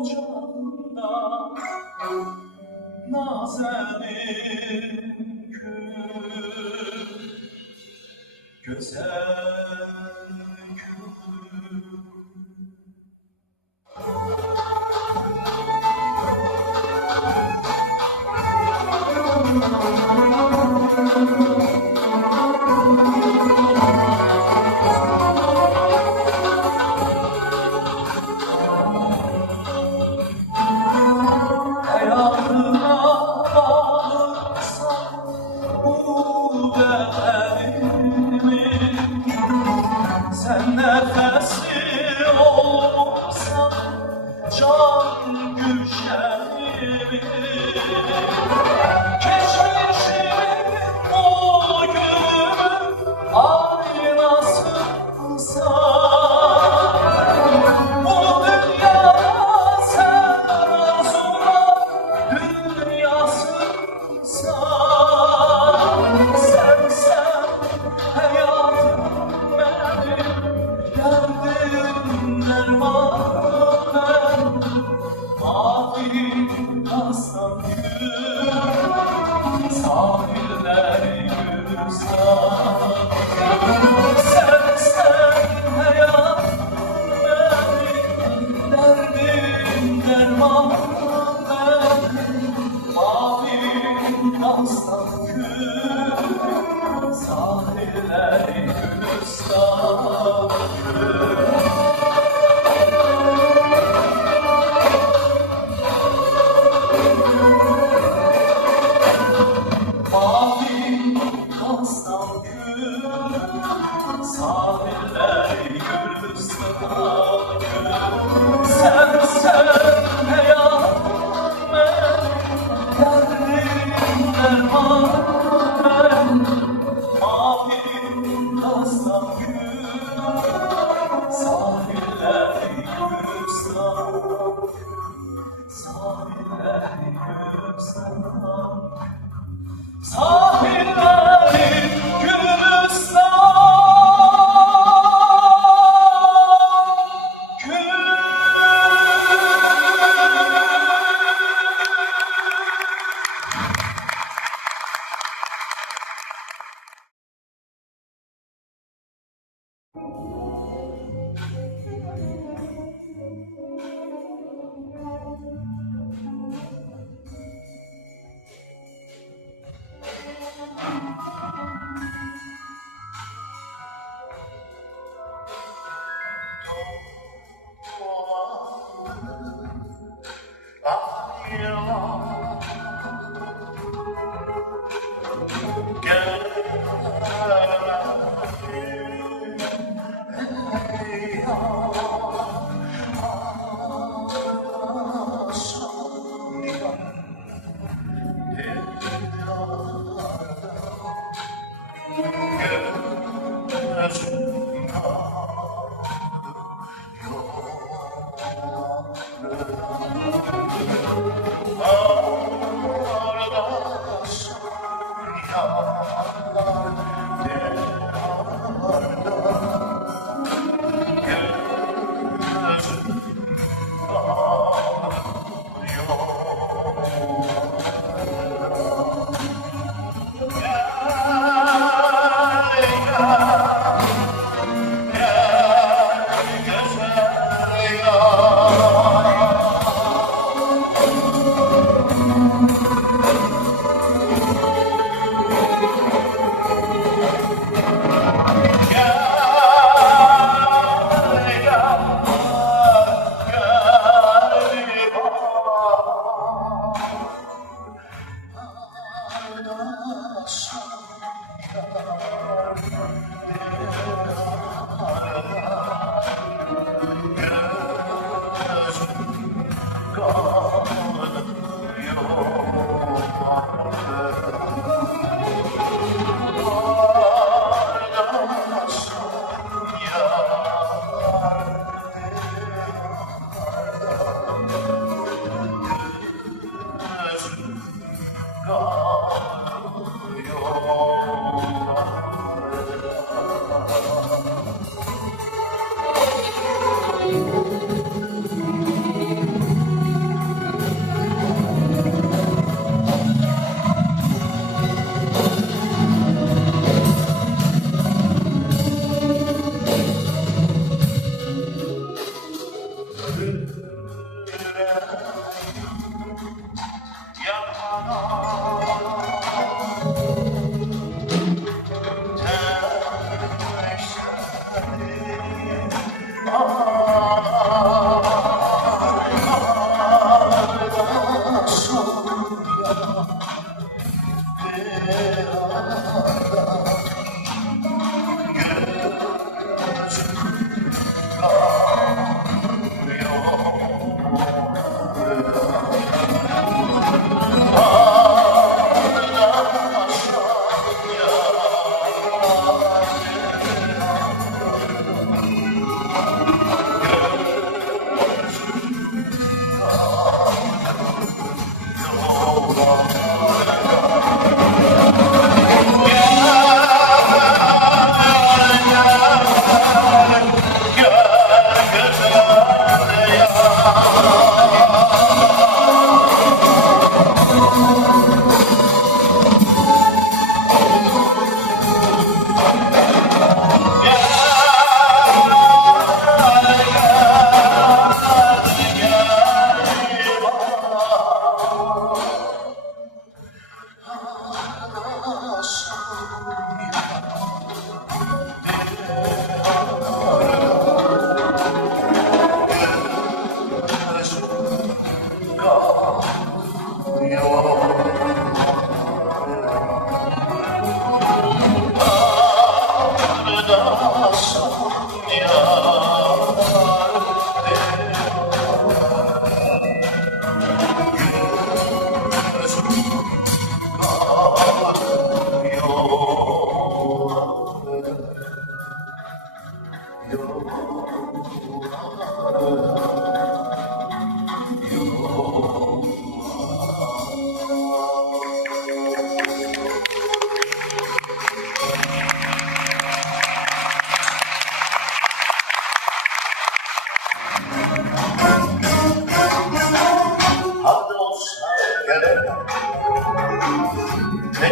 ocağında nazenin gül, güzel gül. Hayatına bağlıysan bu bedenimin, sen nefesi olsan can gülşenimin. Geçmişimin o günün aynasıysan, bu dünyada sen arzular dünyasıysan, sen hayatım benim, derdim dermanım, mavi aslan gül, sahilleri gülistan. Sen hayatım benim, derdim dermanım, mavi aslan gül, sahilleri gülistan. Mavi aslan gül, sahilleri gülistan. Sen hayatım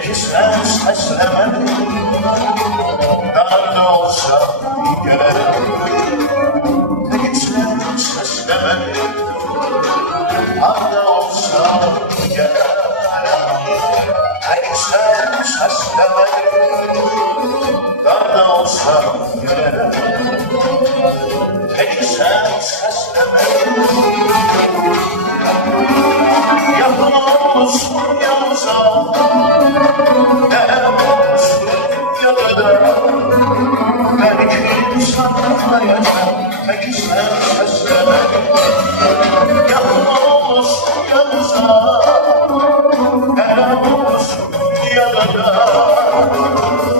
Peki sen seslemedin, nerede olsa gelelim. Peki sen seslemedin, nerede olsa gelelim. Peki sen seslemedin, nerede olsa gelelim. Peki sen seslemedin, yakın olsun ya uzak, ne olsun ya da belki saklayacak. Peki sen seslemedin, yakın olsun ya uzak, ne olsun ya da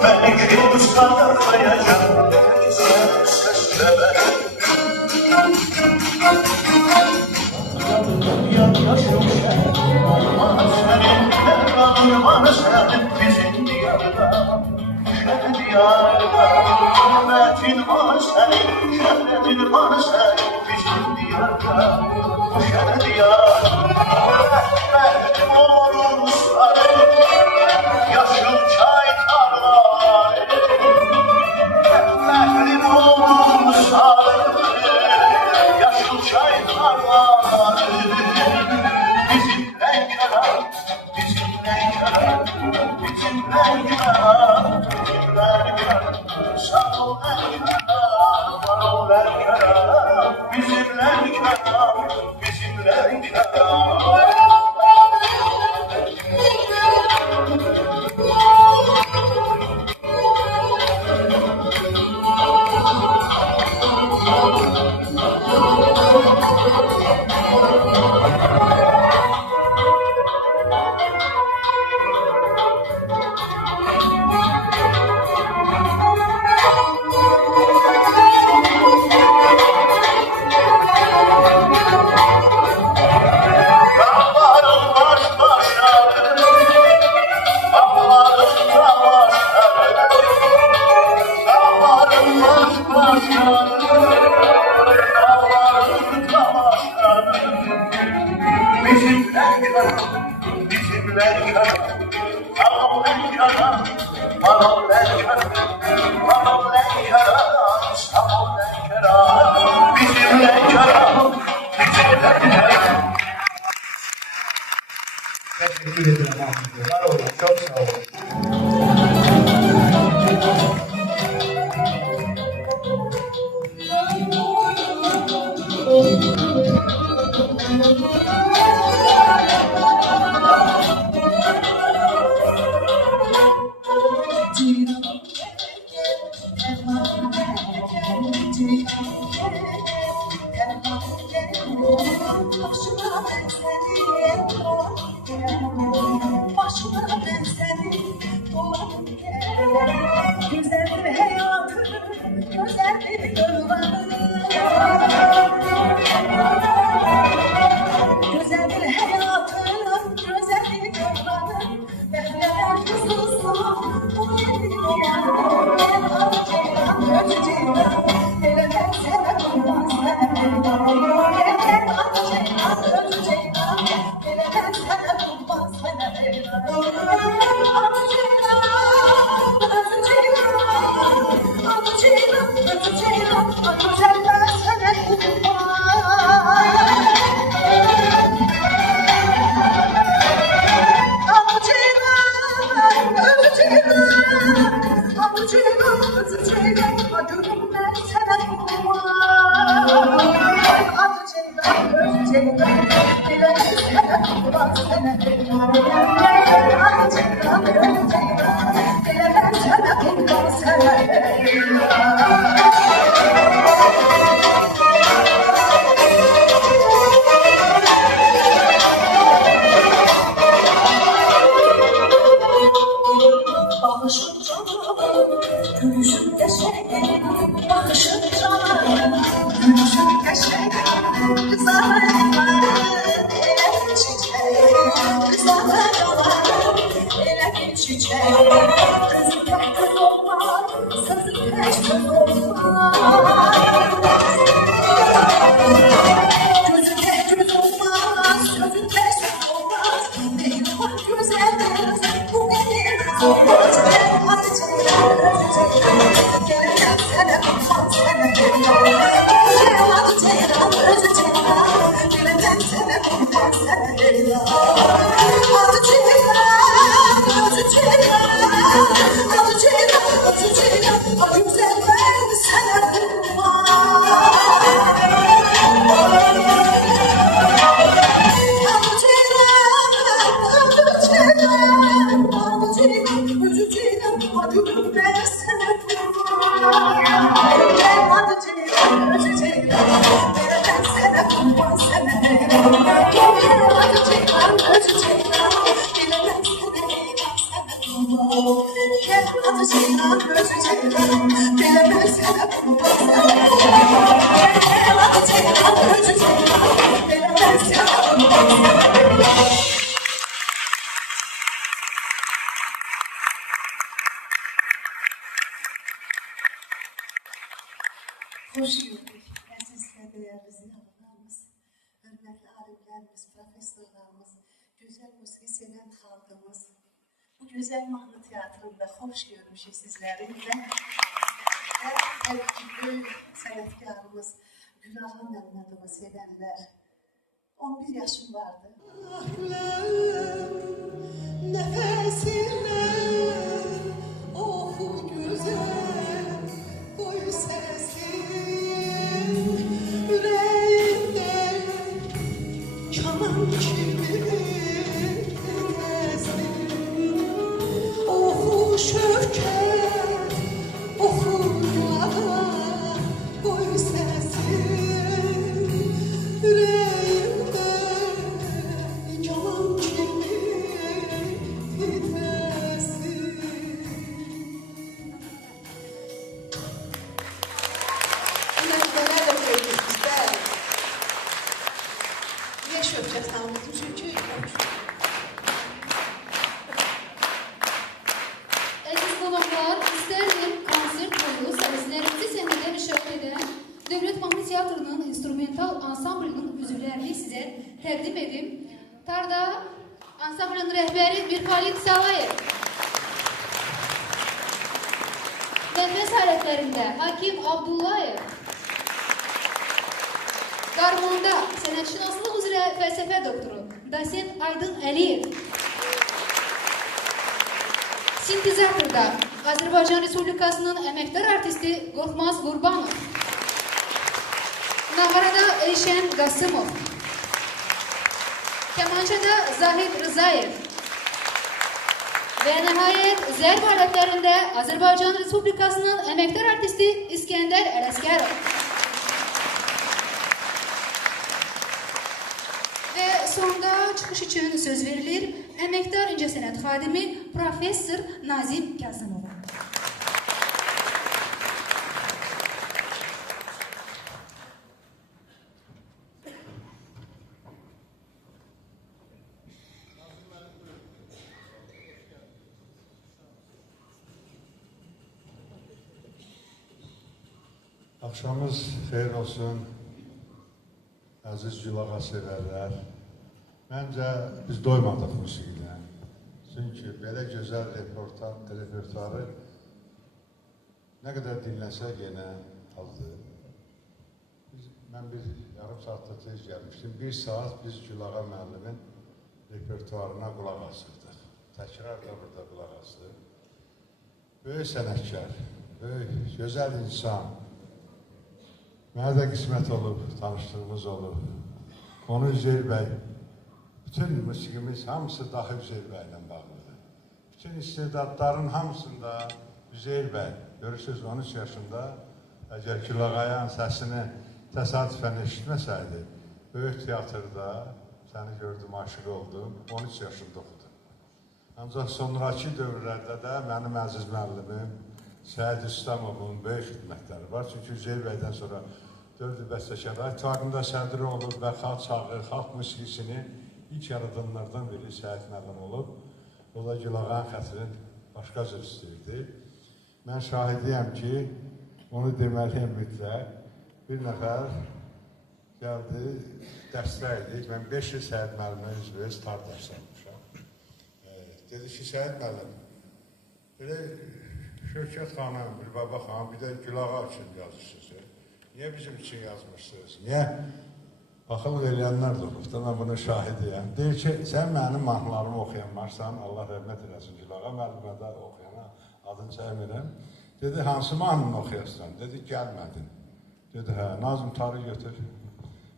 belki saklayacak. Peki sen seslemedin. Bizim diyarda, şehrin diyarda, hürmetin var senin, şehretin var senin. Bizim diyarda, şehrin diyarda, rehberim olur sarı, yaşıl çay tarlaları. Rehberim olur sarı, yaşıl çay tarlaları. Bizim renkalar, bizim renkalar, bizim renkalar, bizim renkalar. Sağ ol renkalar, var ol renkalar. Bizim renkalar, bizim renkalar. Teşekkür ederim. Var olun. Çok sağ olun. Güzeldir hayatım, güzeldir yollarım. Güzeldir hayatım, güzeldir yollarım. Behreler kızılsam, bu yedi yollarım. Ben alacağım, öleceğim, elemem sana olmaz sana. Ben alacağım, öleceğim, elemem sana olmaz sana. Güzel, bu benim ben sana ben sana Leyla. Adı Ceylan, adı Ceylan, adı Ceylan, adı Ceylan. O güzel ben sana kurban. Adı Ceylan, adı Ceylan, adı Ceylan, adı Ceylan. O güzel ben sana kurban. Adı Ceylan, adı Ceylan. Ben sana kurban sana Leyla. Adı Ceylan, adı Ceylan. Bilemem sana Leyla sana kurban. Adı Ceylan, adı Ceylan. Bilemem sana kurban sana Leyla. Adı Ceylan, adı Ceylan. Bilemem sana kurban sana Leyla. Hoş gördük. Aziz ve değerli ziyaretlerimiz, hürmetli alimlerimiz, profesörlerimiz, güzel müziği seven halkımız, bu güzel mahnı tiyatrında hoş görmüşük sizleri ve büyük sanatkarımız Gülahan Məmmədova sevenler. 11 yaşım vardı. Nefesine oh güzel koy sesin yüreğimde kaman gibi dinlesin. Oh şöhret oh yara koy sesin yüreğimde kaman gibi dinlesin. Neler de koyduk bizler. Niye şöhret almışım çünkü Aziz qonaqlar, istərdim konsert boyu səbəslərimizi səhnədə müşahidə edən Dövlət Mahnı Teatrının instrumental ansamblının üzvlərini sizə təqdim edim. Tarda ansamblın rəhbəri Mirxalid Salayev. Nəfəs alətlərində Hakim Abdullayev. Qarmonda sənətşünaslıq üzrə fəlsəfə doktoru Dosent Aydın Əliyev. Sintezatorda Azərbaycan Respublikasının əməkdar artisti Qorxmaz Qurbanov. Nağarada Elşən Qasımov. Kamançada Zahid Rızayev. Və nəhayət zərb alətlərində Azərbaycan Respublikasının əməkdar artisti İskəndər Ələskərov. Və sonda çıxış üçün söz verilir əməkdar incəsənət xadimi Professor Nazim Kazımova. Axşamınız xeyir olsun, əziz Gülağa sevərlər. Məncə biz doymadıq musiqilə. Çünki belə gözəl repertuarı nə qədər dinləsək yenə azdır. Mən bir yarım saatda tez gəlmişdim. Bir saat biz Gülağa müəllimin repertuarına qulaq asırdıq. Təkrar da burada qulaq asdıq. Böyük sənətkar, böyük, gözəl insan. Mənə də qismət olub, tanışdığımız olub. Onu Üzeyir bəy, bütün musiqimiz hamısı dahi Üzeyir bəylə bağlıdır. Bütün istedadların hamısında Üzeyir bəy, görürsünüz 13 yaşında, əgər Gülağayan səsini təsadüfən eşitməsəydi, böyük teatrda səni gördüm, aşıq oldum, 13 yaşında oxudum. Ancaq sonraki dövrlərdə də mənim əziz müəllimim Səid İslamovun böyük xidmətləri var. Çünki Üzeyir bəydən sonra 4 bəstəkar İttifaqında sədri olub və xalq çağı, xalq musiqisinin ilk yaradanlardan biri Səid müəllim olub. O da Gülağanın xətrini başqa cür istəyirdi. Mən şahidiyəm ki, onu deməliyəm mütləq. Bir nəfər gəldi, dərsdəydik. Mən 5 il Səid müəllimə üzvə star dərs almışam. Dedi ki, Səid müəllim, belə Şövkət xanım, Gülbaba xanım, bir də Gülağa üçün yazırsınız. Niyə bizim üçün yazmışsınız? Niyə baxılıq eləyənlər də olub da, mən bunun şahidiyəm. Deyir ki, sən mənim mahnılarımı oxuyan varsan, Allah rəhmət eləsin Gülağa müəllimə də oxuyana, adını çəkmirəm. Dedi, hansı mahnını oxuyasın? Dedi, gəlmədin. Dedi, hə, Nazım Tarı götür.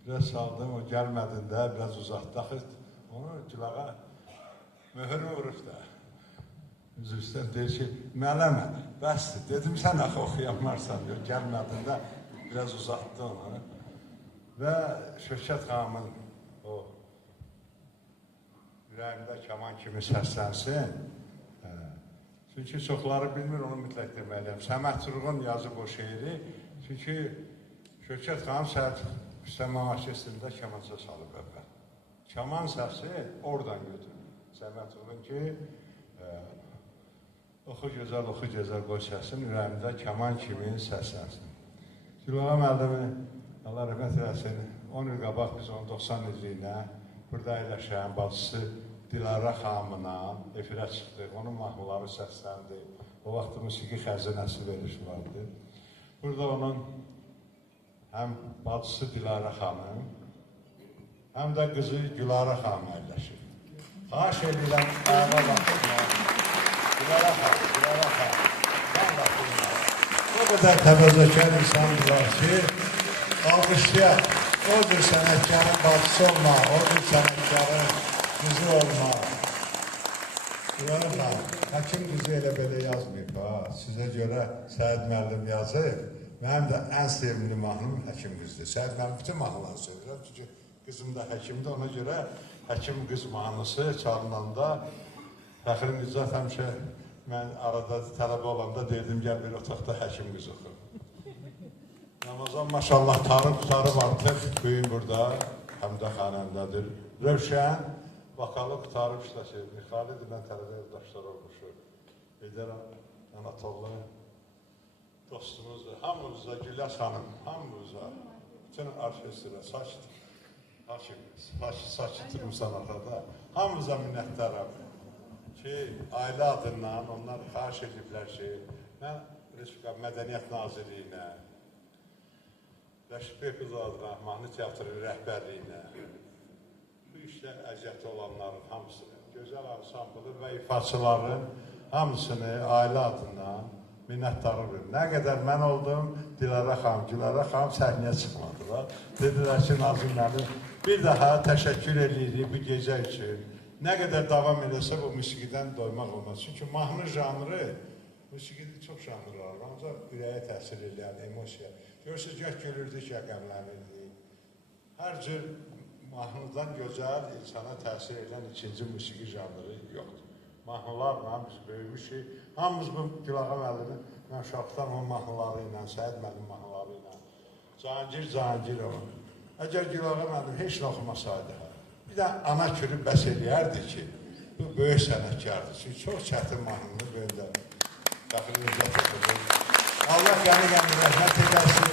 Biraz saldım, o gəlmədin də, biraz uzatdıq. Onu Gülağa möhür vurub da. Üzrüstən deyir ki, mələmə, bəsdir. Dedim, sən axı oxuyan varsan, gəlmədin də, biraz uzatdı onu. Və Şövkət xanımın o ürəyimdə kaman kimi səslənsin. Çünki çoxları bilmir, onu mütləq deməliyəm. Səməd Turğun yazıb o şeiri. Çünki Şövkət xanım Səhət Müstəmə Orkestrində kamança salıb əvvəl. Kaman səsi oradan götürür. Səməd Turğun ki, oxu gözəl qoy səsin, ürəyimdə kaman kimi səslənsin. Gülağa müəllimi, Allah rəhmət eləsin, 10 il qabaq biz 90 illiyinə burada əyləşən bacısı Dilara xanımına efirə çıxdıq, onun mahnıları səsləndi. O vaxt musiqi xəzinəsi veriş vardı. Burada onun həm bacısı Dilara xanım, həm də qızı Gülara xanım əyləşir. Xahiş edirəm, ayağa baxsınlar. Gülara xanım, mən baxsınlar. O qədər təbəzəkər insandılar ki, alqışlayaq, o cür sənətkarın bacısı olmaq, o cür sənətkarın qızı olmaq. Gülara xanım, həkim qızı elə belə yazmayıb, sizə görə Səhət müəllim yazıb. Mənim də ən sevimli mahnım həkim qızdır. Səhət müəllim bütün mahnıları sevirəm, çünki qızım da həkimdir, ona görə həkim qız mahnısı çalınanda Fəxri Nicat həmişə mən arada tələbə olanda deyirdim, gəl bir otaqda həkim qız oxu. Ramazan maşallah tarıb artıq bugün burada, həm də xanəndədir. Rövşən, vakalı qutarıb işləşir. Xalid ilə tələbə evdaşlar olmuşur. Heydər Anatollu dostumuzdur. Hamımıza, Gülyas xanım, hamımıza, bütün orkestrə saçıtırımsan arada. Hamımıza minnətdaram ki, ailə adından onlar xahiş ediblər ki, mən Respublika Mədəniyyət Nazirliyinə, Rəşid Beyqız adına, Mahnı Teatrı rəhbərliyinə, bu işlə əziyyəti olanların hamısını, gözəl ansamblı və ifaçıların hamısını ailə adından minnətdarım. Nə qədər mən oldum, Dilara xanım, Gülara xanım səhnəyə çıxmadılar. Dedilər ki, Nazım müəllim, bir daha təşəkkür edirik bu gecə üçün. Nə qədər davam edəsə bu musiqidən doymaq olmaz. Çünki mahnı janrı, musiqide çox janrlar var, ancaq ürəyə təsir edən, emosiya. Görürsünüz, gəh gülürdük, ya qəmlənirdik. Hər cür mahnıdan gözəl, insana təsir edən ikinci musiqi janrı yoxdur. Mahnılarla biz böyümüşük. Hamımız bu Gülağa müəllimin, mən uşaqdan onun mahnıları ilə, Səhət müəllim mahnıları ilə, Cahangir olur. Əgər Gülağa müəllim heç nə oxumasaydı, bir də ana kürü bəs eləyərdi ki, bu böyük sənətkardır. Çünki çox çətin mahnını göndərir. Fəxri Nicat oxudur. Allah qəni rəhmət edəsin.